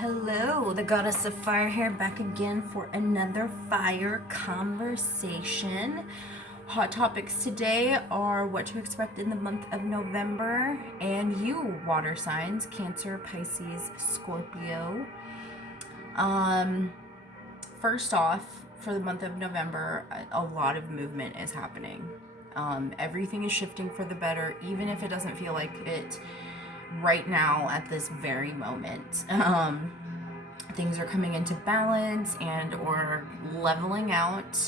Hello, the goddess of fire here, back again for another fire conversation. Hot topics today are what to expect in the month of November, and you water signs, Cancer, Pisces, Scorpio. First off, for the month of November, a lot of movement is happening. Everything is shifting for the better, even if it doesn't feel like it right now at this very moment. Things are coming into balance and or leveling out.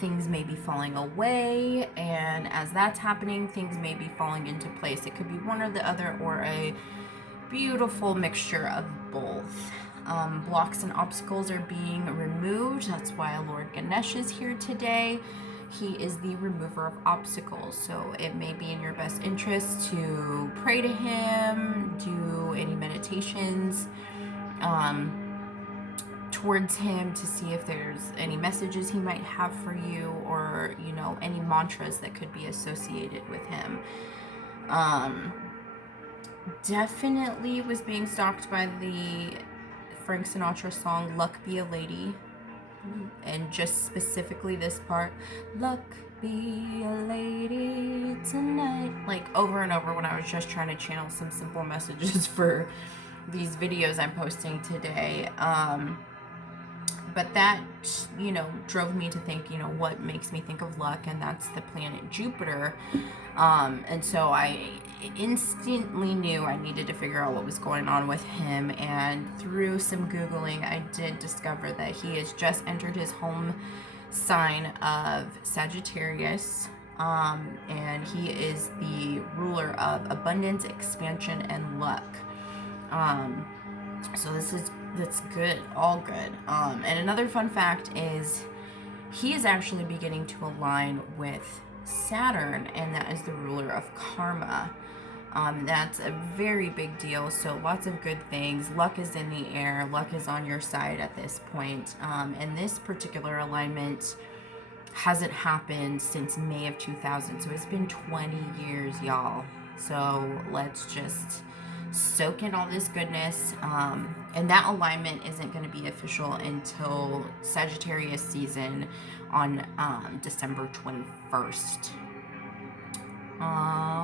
Things may be falling away, and as that's happening, things may be falling into place. It could be one or the other, or a beautiful mixture of both. Blocks and obstacles are being removed. That's why Lord Ganesh is here today. He is the remover of obstacles, so it may be in your best interest to pray to him, do any meditations towards him to see if there's any messages he might have for you, or any mantras that could be associated with him. Definitely was being stalked by the Frank Sinatra song Luck Be a Lady, and just specifically this part, luck be a lady tonight, like over and over when I was just trying to channel some simple messages for these videos I'm posting today. But that, drove me to think, what makes me think of luck, and that's the planet Jupiter. And so I instantly knew I needed to figure out what was going on with him, and through some Googling, I did discover that he has just entered his home sign of Sagittarius, and he is the ruler of abundance, expansion, and luck. So that's good, all good. And another fun fact is he is actually beginning to align with Saturn, and that is the ruler of karma. That's a very big deal, so lots of good things. Luck is in the air, luck is on your side at this point. And this particular alignment hasn't happened since May of 2000, so it's been 20 years, y'all. So let's just soak in all this goodness. And that alignment isn't going to be official until Sagittarius season on December 21st.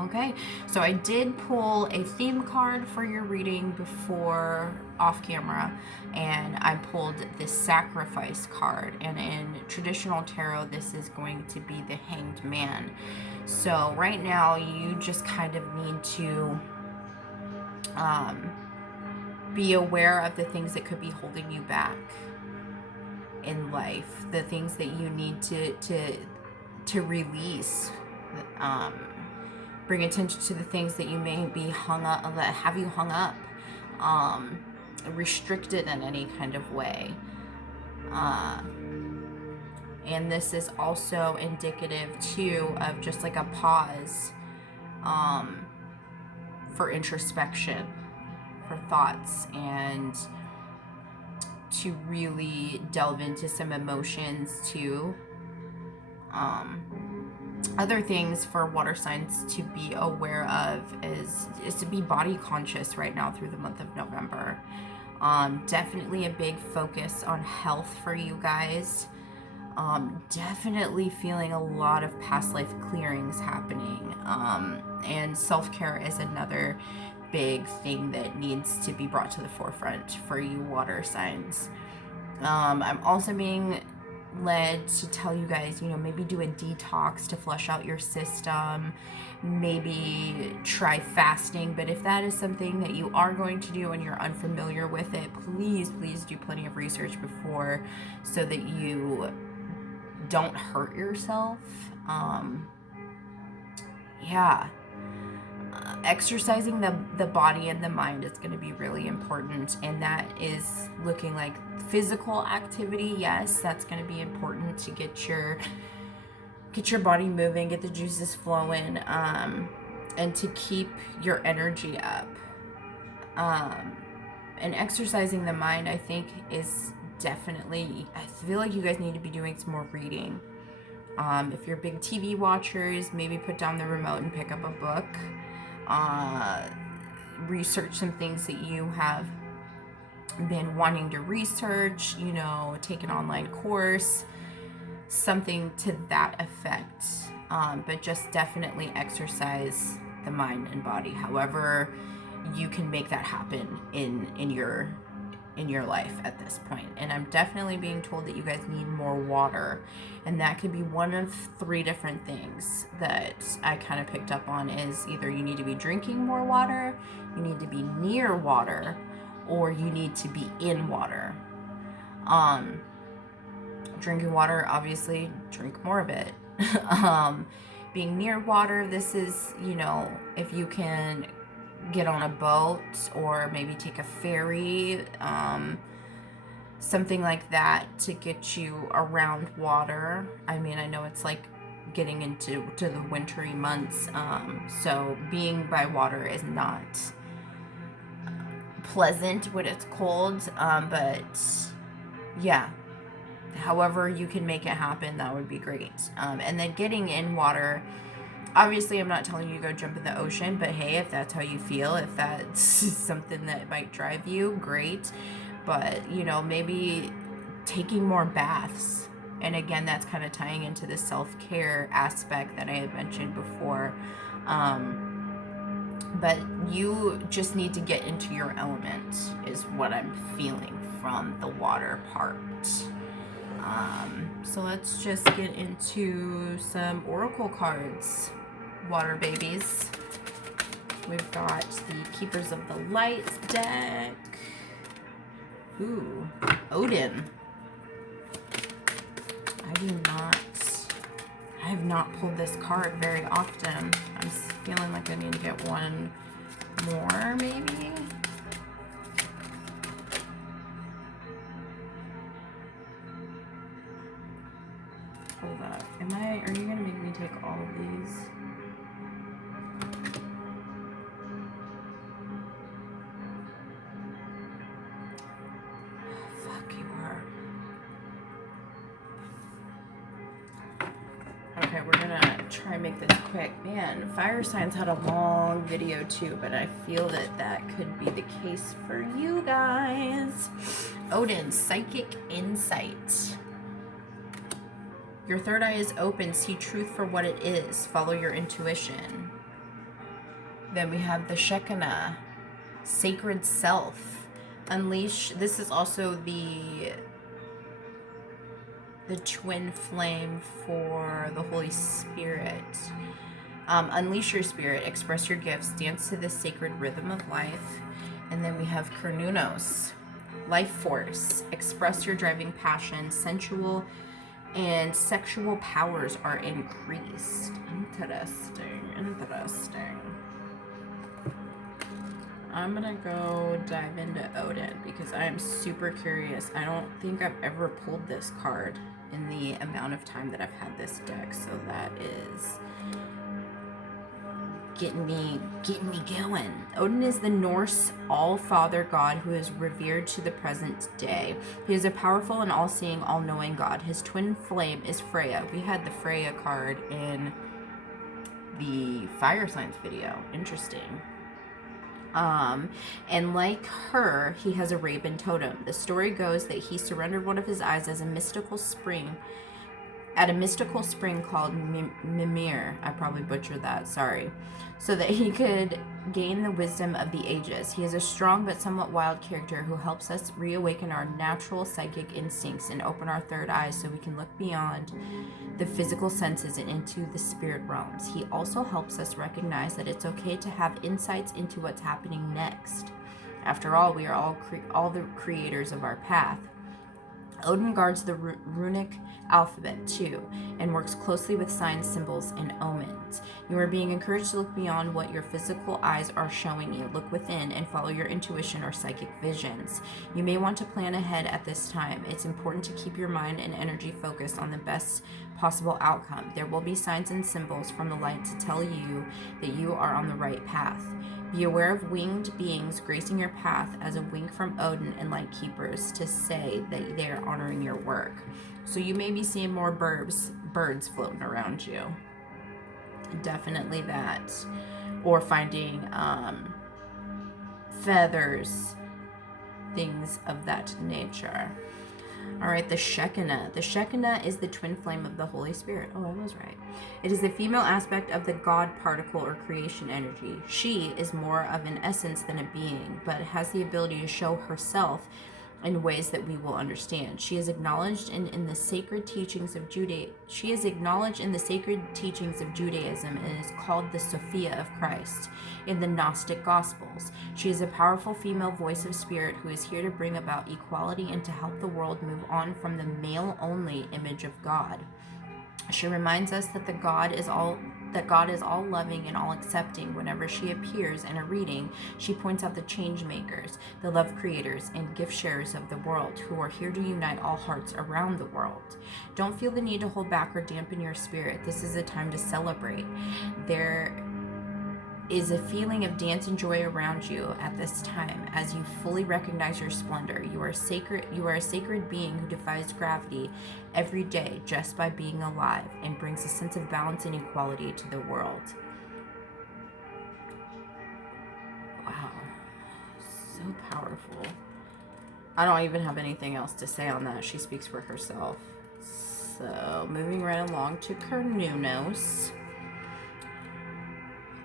Okay, so I did pull a theme card for your reading before off camera, and I pulled this sacrifice card, and in traditional tarot this is going to be the Hanged Man. So right now you just kind of need to be aware of the things that could be holding you back in life, the things that you need to release. Bring attention to the things that you may be hung up, that have you hung up, restricted in any kind of way. And this is also indicative too of just like a pause for introspection, for thoughts, and to really delve into some emotions too. Other things for water signs to be aware of is to be body conscious right now through the month of November. Definitely a big focus on health for you guys. Definitely feeling a lot of past life clearings happening. And self-care is another big thing that needs to be brought to the forefront for you water signs. I'm also being led to tell you guys, maybe do a detox to flush out your system, maybe try fasting. But if that is something that you are going to do and you're unfamiliar with it, please do plenty of research before, so that you don't hurt yourself. Exercising the body and the mind is going to be really important, and that is looking like physical activity. Yes, that's going to be important to get your body moving, get the juices flowing, and to keep your energy up. And exercising the mind, I think, is definitely, I feel like you guys need to be doing some more reading. If you're big TV watchers, maybe put down the remote and pick up a book. Research some things that you have been wanting to research, you know, take an online course, something to that effect. But just definitely exercise the mind and body. However, you can make that happen in your life at this point. And I'm definitely being told that you guys need more water, and that could be one of 3 different things that I kind of picked up on. Is either you need to be drinking more water, you need to be near water, or you need to be in water. Drinking water, obviously drink more of it. Being near water, this is, you know, if you can get on a boat or maybe take a ferry, something like that to get you around water. I mean, I know it's like getting into the wintry months, so being by water is not pleasant when it's cold, but yeah, however you can make it happen, that would be great. And then getting in water, obviously I'm not telling you to go jump in the ocean, but hey, if that's how you feel, if that's something that might drive you, great. But, you know, maybe taking more baths. And again, that's kind of tying into the self-care aspect that I had mentioned before. But you just need to get into your element is what I'm feeling from the water part. So let's just get into some oracle cards, water babies. We've got the Keepers of the Light deck. Ooh, Odin. I have not pulled this card very often. I'm feeling like I need to get one more, maybe. Hold up. Are you gonna make me take all of these? Fuck, you are. Okay, we're gonna try and make this quick. Man, fire signs had a long video too, but I feel that could be the case for you guys. Odin, Psychic Insight. Your third eye is open. See truth for what it is. Follow your intuition. Then we have the Shekinah, Sacred Self. Unleash. This is also the twin flame for the Holy Spirit. Unleash your spirit. Express your gifts. Dance to the sacred rhythm of life. And then we have Kernunos, Life Force. Express your driving passion. Sensual and sexual powers are increased. Interesting. I'm gonna go dive into Odin because I am super curious. I don't think I've ever pulled this card in the amount of time that I've had this deck, so that is getting me going. Odin is the Norse all-father god who is revered to the present day. He is a powerful and all-seeing, all-knowing god. His twin flame is Freya. We had the Freya card in the fire signs video. Interesting. And like her, he has a raven totem. The story goes that he surrendered one of his eyes as a mystical spring called Mimir. I probably butchered that, sorry. So that he could gain the wisdom of the ages. He is a strong but somewhat wild character who helps us reawaken our natural psychic instincts and open our third eye so we can look beyond the physical senses and into the spirit realms. He also helps us recognize that it's okay to have insights into what's happening next. After all, we are all the creators of our path. Odin guards the runic alphabet too, and works closely with signs, symbols, and omens. You are being encouraged to look beyond what your physical eyes are showing you. Look within and follow your intuition or psychic visions. You may want to plan ahead at this time. It's important to keep your mind and energy focused on the best possible outcome. There will be signs and symbols from the light to tell you that you are on the right path. Be aware of winged beings gracing your path as a wink from Odin and light keepers to say that they are honoring your work. So you may be seeing more birds floating around you. Definitely that. Or finding feathers things of that nature. All right, the Shekinah. The Shekinah is the twin flame of the Holy Spirit. Oh, I was right. It is the female aspect of the God particle or creation energy. She is more of an essence than a being, but has the ability to show herself in ways that we will understand. She is acknowledged in the sacred teachings of Judaism. She is acknowledged in the sacred teachings of Judaism and is called the Sophia of Christ in the Gnostic Gospels. She is a powerful female voice of spirit who is here to bring about equality and to help the world move on from the male-only image of God. She reminds us that God is all loving and all accepting. Whenever she appears in a reading, she points out the change makers, the love creators, and gift sharers of the world who are here to unite all hearts around the world. Don't feel the need to hold back or dampen your spirit. This is a time to celebrate. There is a feeling of dance and joy around you at this time as you fully recognize your splendor. You are a sacred being who defies gravity every day just by being alive and brings a sense of balance and equality to the world. Wow, so powerful. I don't even have anything else to say on that. She speaks for herself. So moving right along to Cernunnos.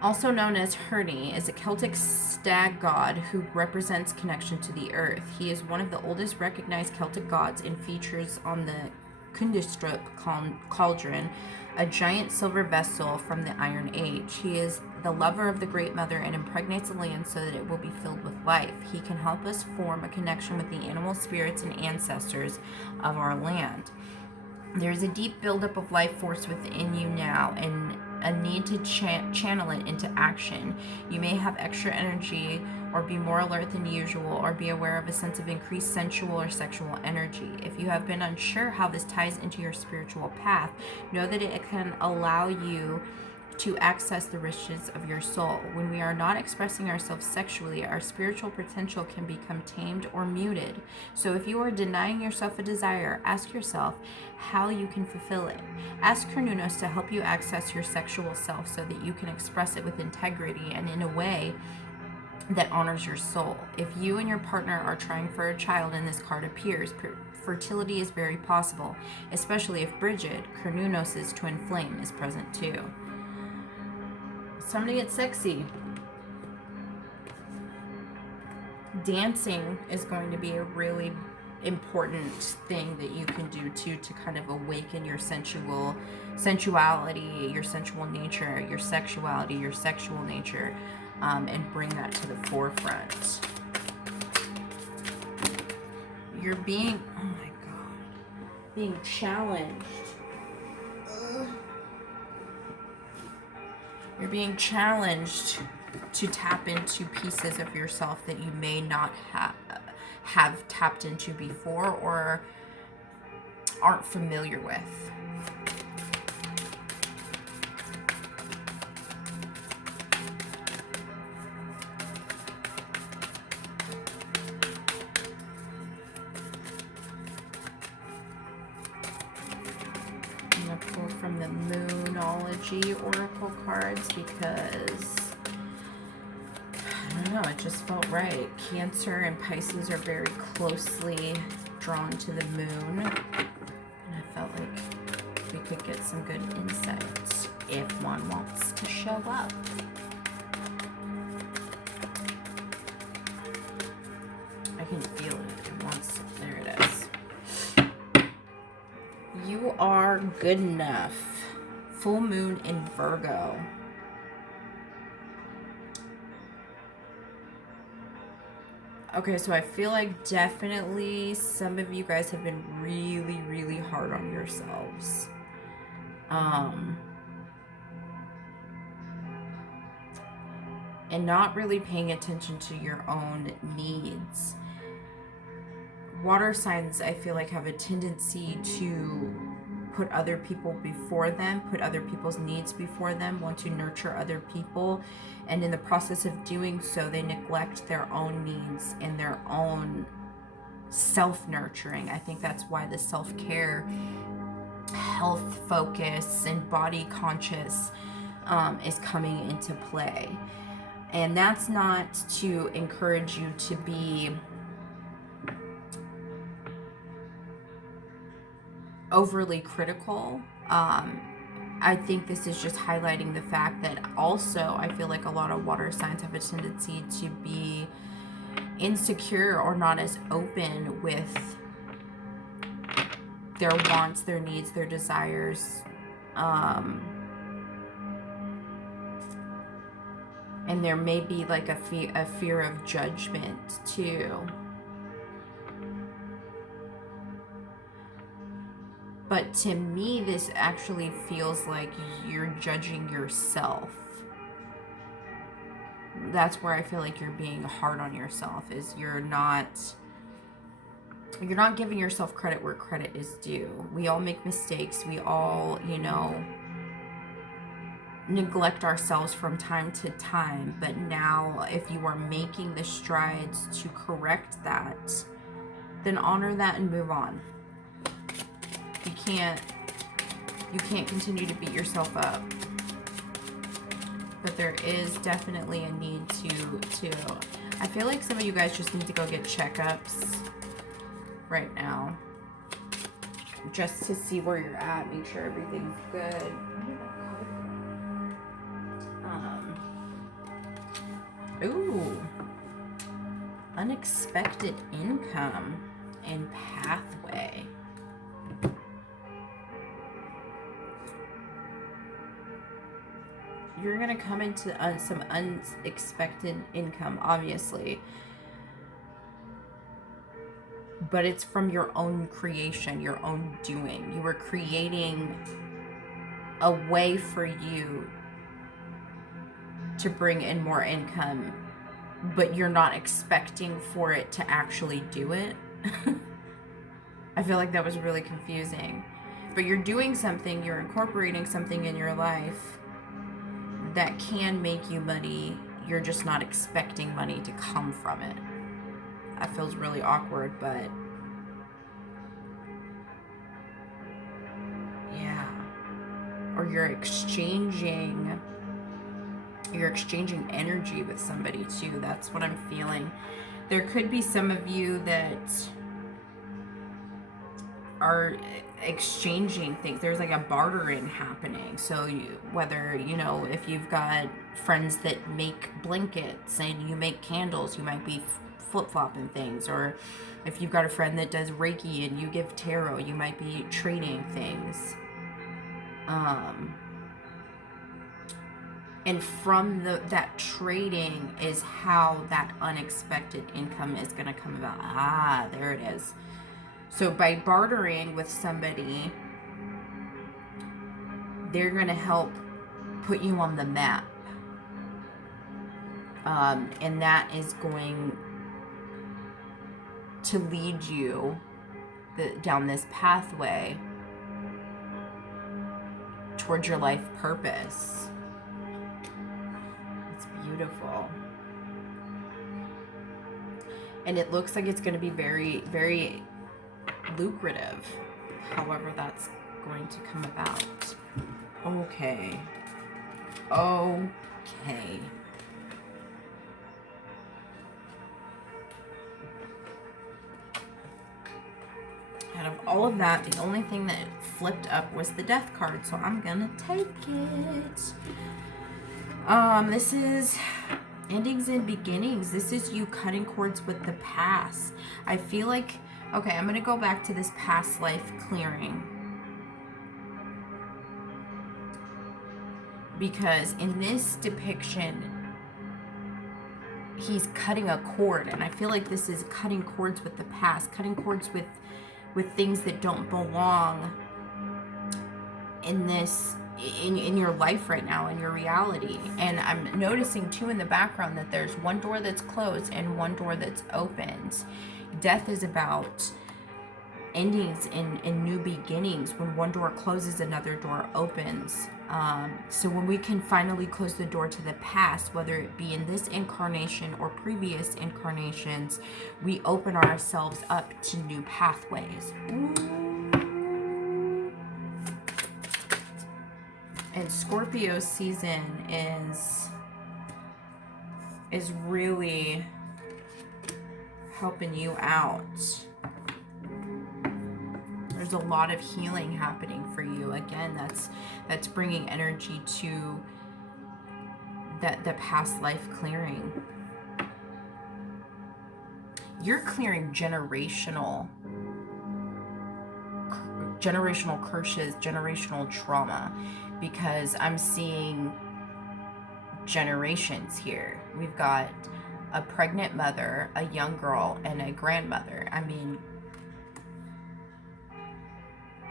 Also known as Herni, is a Celtic stag god who represents connection to the earth. He is one of the oldest recognized Celtic gods and features on the Kundistrup cauldron, a giant silver vessel from the Iron Age. He is the lover of the Great Mother and impregnates the land so that it will be filled with life. He can help us form a connection with the animal spirits and ancestors of our land. There is a deep buildup of life force within you now, and a need to channel it into action. You may have extra energy or be more alert than usual or be aware of a sense of increased sensual or sexual energy. If you have been unsure how this ties into your spiritual path, know that it can allow you to access the riches of your soul. When we are not expressing ourselves sexually, our spiritual potential can become tamed or muted. So if you are denying yourself a desire, ask yourself how you can fulfill it. Ask Cernunnos to help you access your sexual self so that you can express it with integrity and in a way that honors your soul. If you and your partner are trying for a child and this card appears, fertility is very possible, especially if Bridget, Cernunnos' twin flame, is present too. It's time to get sexy. Dancing is going to be a really important thing that you can do too, to kind of awaken your sensuality, your sensual nature, your sexuality, your sexual nature, and bring that to the forefront. You're being, oh my God, being challenged. You're being challenged to tap into pieces of yourself that you may not have tapped into before or aren't familiar with. I'm going to pull from the Moonology Oracle cards because I don't know, it just felt right. Cancer and Pisces are very closely drawn to the moon, and I felt like we could get some good insight if one wants to show up. I can feel it. It wants. There it is. You are good enough. Full moon in Virgo. Okay, so I feel like definitely some of you guys have been really, really hard on yourselves. And not really paying attention to your own needs. Water signs, I feel like, have a tendency to put other people before them, put other people's needs before them, want to nurture other people, and in the process of doing so, they neglect their own needs and their own self-nurturing. I think that's why the self-care, health focus, and body conscious is coming into play. And that's not to encourage you to be overly critical. I think this is just highlighting the fact that also I feel like a lot of water signs have a tendency to be insecure or not as open with their wants, their needs, their desires. And there may be like a fear of judgment too. But to me, this actually feels like you're judging yourself. That's where I feel like you're being hard on yourself, is you're not giving yourself credit where credit is due. We all make mistakes. We all, neglect ourselves from time to time. But now, if you are making the strides to correct that, then honor that and move on. You can't continue to beat yourself up. But there is definitely a need to I feel like some of you guys just need to go get checkups right now, just to see where you're at, make sure everything's good. Ooh, unexpected income and pathway. You're gonna come into some unexpected income, obviously, but it's from your own creation, your own doing. You were creating a way for you to bring in more income, but you're not expecting for it to actually do it. I feel like that was really confusing. But you're doing something, you're incorporating something in your life that can make you money. You're just not expecting money to come from it. That feels really awkward, but yeah. Or you're exchanging energy with somebody too. That's what I'm feeling. There could be some of you that are exchanging things. There's like a bartering happening. So whether, if you've got friends that make blankets and you make candles, you might be flip-flopping things. Or if you've got a friend that does Reiki and you give tarot, you might be trading things. And from that trading is how that unexpected income is going to come about. Ah, there it is. So by bartering with somebody, they're going to help put you on the map. And that is going to lead you down this pathway towards your life purpose. It's beautiful. And it looks like it's going to be very, very lucrative, however that's going to come about. Okay. Out of all of that, the only thing that flipped up was the death card, so I'm gonna take it. This is endings and beginnings. This is you cutting cords with the past. I feel like, okay, I'm going to go back to this past life clearing. Because in this depiction, he's cutting a cord. And I feel like this is cutting cords with the past. Cutting cords with things that don't belong in this, in your life right now, in your reality. And I'm noticing too in the background that there's one door that's closed and one door that's opened. Death is about endings and new beginnings. When one door closes, another door opens. So when we can finally close the door to the past, whether it be in this incarnation or previous incarnations, we open ourselves up to new pathways. And Scorpio season is really helping you out. There's a lot of healing happening for you. Again, that's bringing energy to the past life clearing. You're clearing generational curses, generational trauma, because I'm seeing generations here. We've got a pregnant mother, a young girl, and a grandmother. I mean,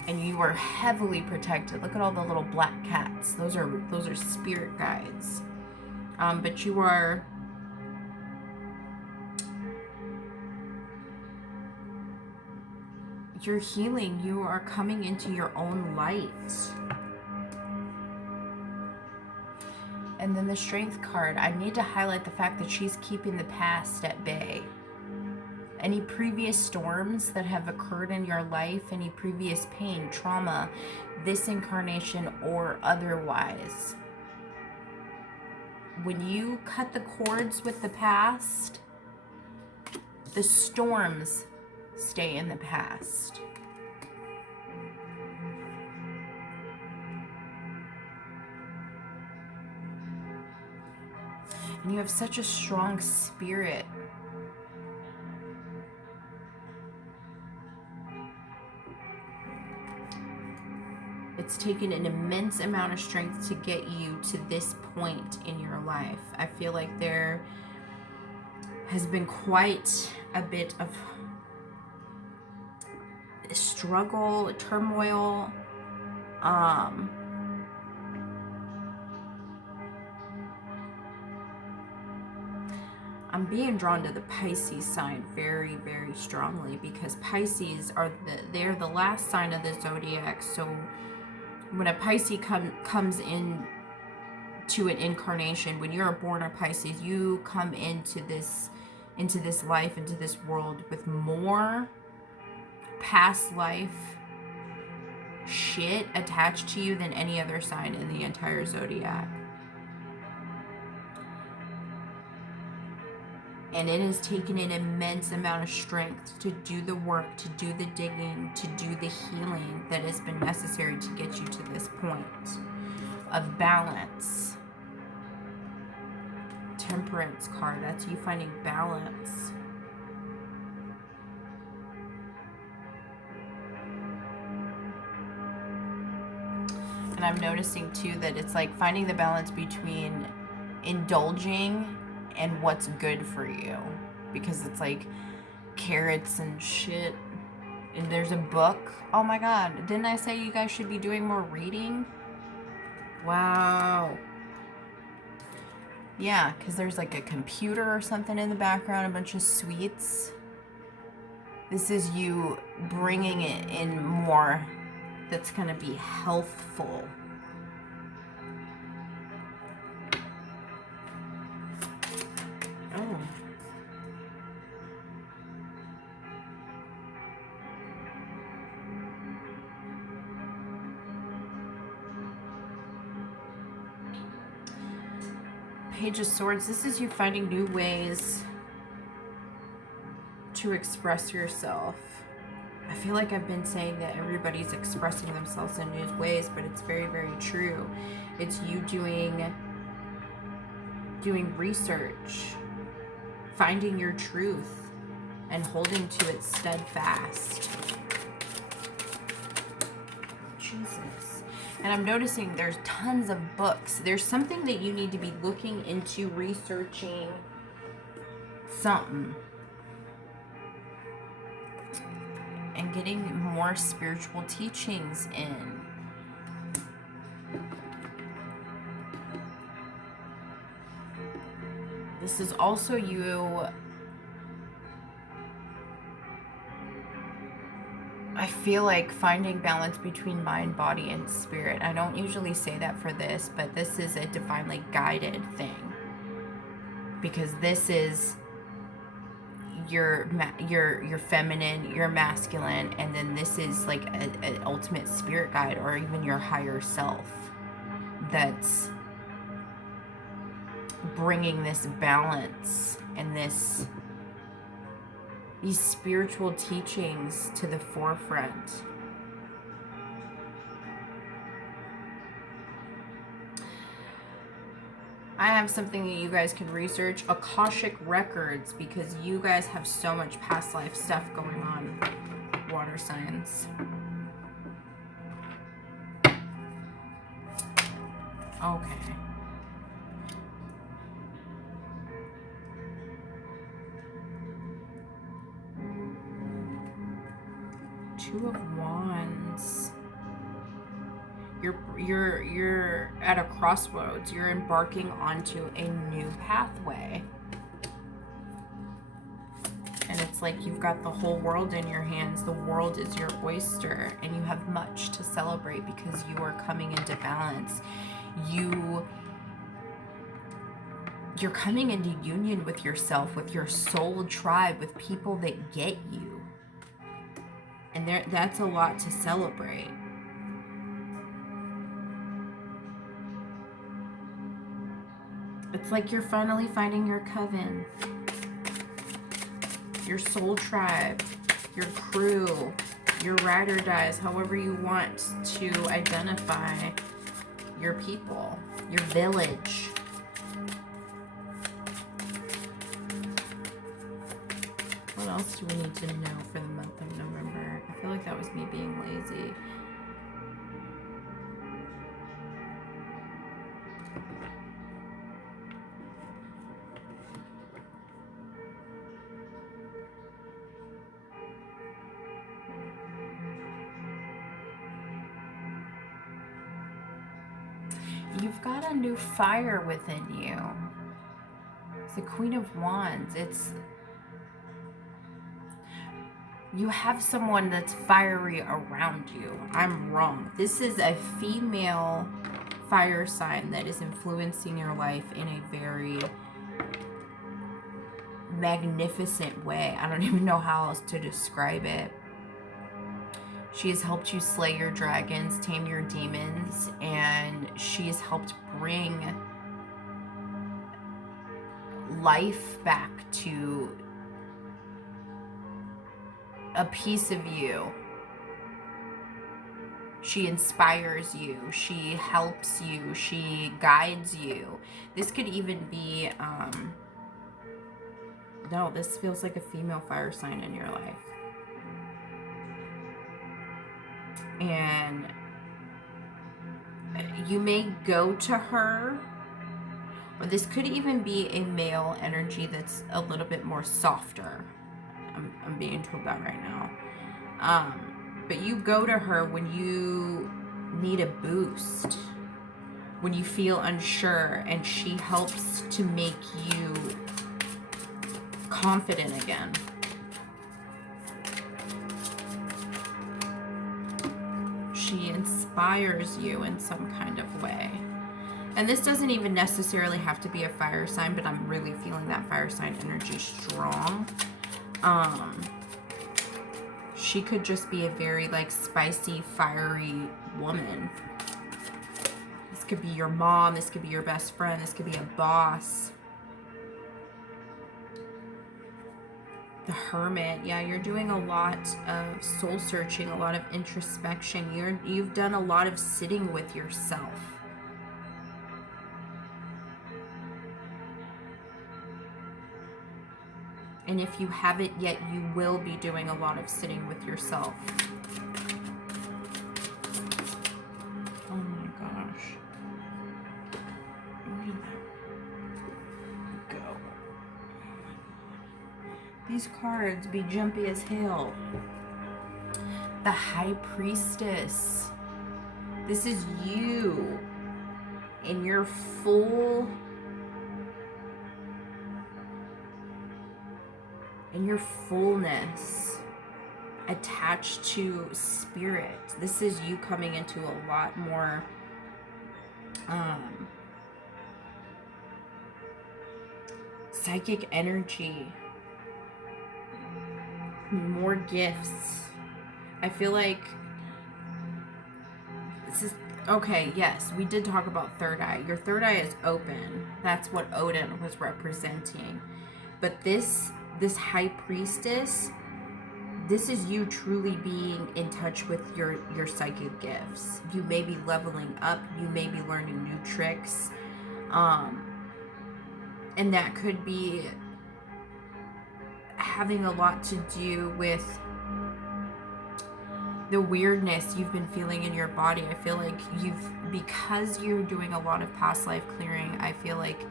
and you are heavily protected. Look at all the little black cats. Those are spirit guides. But you're healing. You are coming into your own light. And then the Strength card, I need to highlight the fact that she's keeping the past at bay. Any previous storms that have occurred in your life, any previous pain, trauma, this incarnation or otherwise. When you cut the cords with the past, the storms stay in the past. And you have such a strong spirit. It's taken an immense amount of strength to get you to this point in your life. I feel like there has been quite a bit of struggle, turmoil, I'm being drawn to the Pisces sign very, very strongly, because Pisces are they're the last sign of the zodiac. So when a Pisces comes in to an incarnation, when you're born a Pisces, you come into this life, into this world with more past life shit attached to you than any other sign in the entire zodiac. And it has taken an immense amount of strength to do the work, to do the digging, to do the healing that has been necessary to get you to this point of balance. Temperance card, that's you finding balance. And I'm noticing too that it's like finding the balance between indulging and what's good for you, because it's like carrots and shit. And there's a book. Oh my god, didn't I say you guys should be doing more reading? Wow. Yeah, because there's like a computer or something in the background, a bunch of sweets. This is you bringing it in more that's gonna be healthful. Oh. Page of Swords, this is you finding new ways to express yourself. I feel like I've been saying that everybody's expressing themselves in new ways, but it's very, very true. It's you doing research, finding your truth, and holding to it steadfast. Jesus. And I'm noticing there's tons of books. There's something that you need to be looking into, researching something. And getting more spiritual teachings in. This is also you. I feel like finding balance between mind, body, and spirit. I don't usually say that for this, but this is a divinely guided thing. Because this is your feminine, your masculine, and then this is like an ultimate spirit guide, or even your higher self that's bringing this balance and these spiritual teachings to the forefront. I have something that you guys could research. Akashic Records, because you guys have so much past life stuff going on. Water signs. Okay. Two of Wands. You're at a crossroads. You're embarking onto a new pathway. And it's like you've got the whole world in your hands. The world is your oyster, and you have much to celebrate because you are coming into balance. You're coming into union with yourself, with your soul tribe, with people that get you. And that's a lot to celebrate. It's like you're finally finding your coven, your soul tribe, your crew, your ride or dies, however you want to identify your people, your village. What else do we need to know for the month of November? I feel like that was me being lazy. You've got a new fire within you. It's the Queen of Wands. You have someone that's fiery around you. I'm wrong. This is a female fire sign that is influencing your life in a very magnificent way. I don't even know how else to describe it. She has helped you slay your dragons, tame your demons, and she has helped bring life back to a piece of you. She inspires you. She helps you. She guides you. This could even be, no, this feels like a female fire sign in your life. And you may go to her, or this could even be a male energy that's a little bit more softer. I'm being told that right now. But you go to her when you need a boost, when you feel unsure, and she helps to make you confident again. She inspires you in some kind of way. And this doesn't even necessarily have to be a fire sign, but I'm really feeling that fire sign energy strong. She could just be a very like spicy, fiery woman. This could be your mom, this could be your best friend, this could be a boss. The Hermit, yeah, you're doing a lot of soul searching, a lot of introspection. You've done a lot of sitting with yourself. And if you haven't yet, you will be doing a lot of sitting with yourself. Oh my gosh. Where did that go? These cards be jumpy as hell. The High Priestess. This is you in your fullness, attached to spirit. This is you coming into a lot more psychic energy, more gifts. I feel like this is okay. Yes, we did talk about third eye. Your third eye is open. That's what Odin was representing. But this High Priestess, this is you truly being in touch with your psychic gifts. You may be leveling up. You may be learning new tricks. And that could be having a lot to do with the weirdness you've been feeling in your body. I feel like because you're doing a lot of past life clearing, I feel like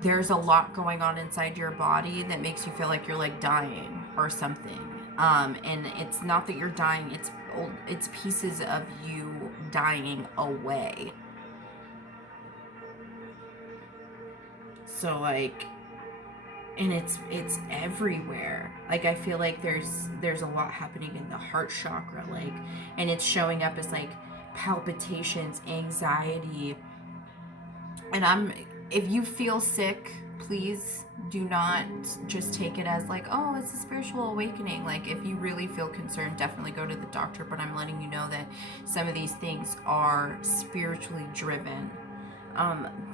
there's a lot going on inside your body that makes you feel like you're like dying or something. And it's not that you're dying, it's pieces of you dying away. So like, and it's everywhere. Like I feel like there's a lot happening in the heart chakra, like, and it's showing up as like palpitations, anxiety. And if you feel sick, please do not just take it as like, oh, it's a spiritual awakening. Like if you really feel concerned, definitely go to the doctor, but I'm letting you know that some of these things are spiritually driven.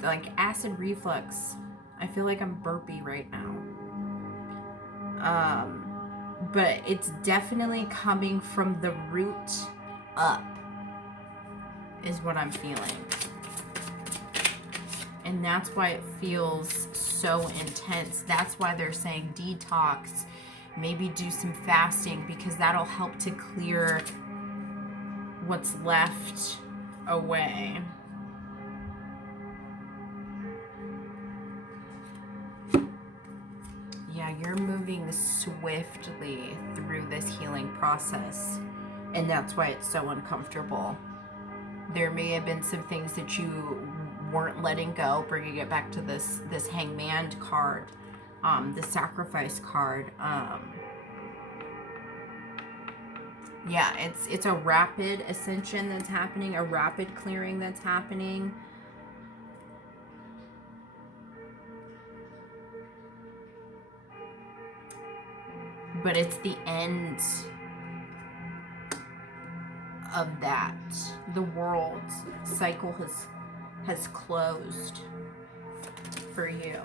Like acid reflux, I feel like I'm burpy right now. But it's definitely coming from the root up, is what I'm feeling. And that's why it feels so intense. That's why they're saying detox, maybe do some fasting, because that'll help to clear what's left away. Yeah, you're moving swiftly through this healing process, and that's why it's so uncomfortable. There may have been some things that you weren't letting go, bringing it back to this hangman card, the sacrifice card. Yeah, it's a rapid ascension that's happening, a rapid clearing that's happening. But it's the end of that. The world's cycle has closed for you.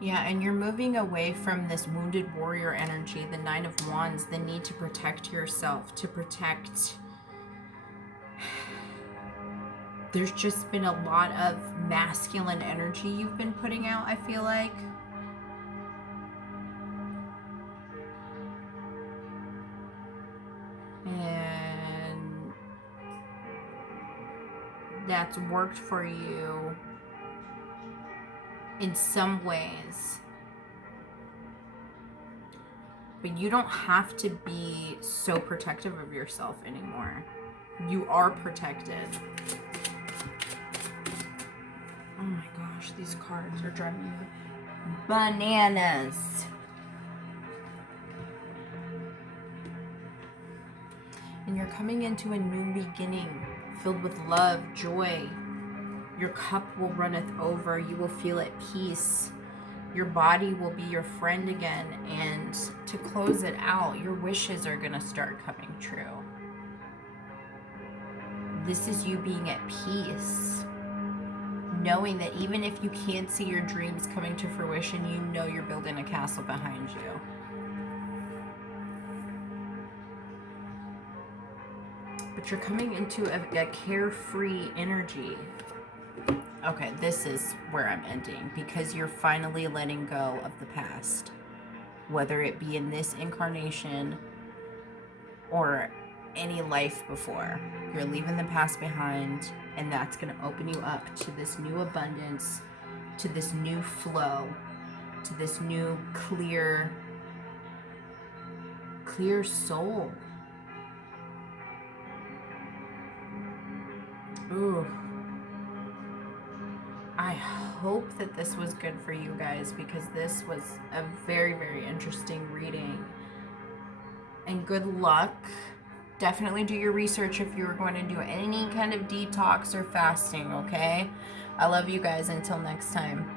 Yeah, and you're moving away from this wounded warrior energy, the Nine of Wands, the need to protect yourself, to protect. There's just been a lot of masculine energy you've been putting out, I feel like. And that's worked for you in some ways. But you don't have to be so protective of yourself anymore. You are protected. Oh my gosh, these cards are driving me bananas. And you're coming into a new beginning filled with love, joy. Your cup will runneth over. You will feel at peace. Your body will be your friend again. And to close it out, your wishes are going to start coming true. This is you being at peace. Knowing that even if you can't see your dreams coming to fruition, you know you're building a castle behind you. But you're coming into a carefree energy. Okay, this is where I'm ending, because you're finally letting go of the past. Whether it be in this incarnation or any life before. You're leaving the past behind, and that's going to open you up to this new abundance, to this new flow, to this new clear soul. Ooh. I hope that this was good for you guys, because this was a very, very interesting reading. And good luck. Definitely do your research if you're going to do any kind of detox or fasting, okay? I love you guys. Until next time.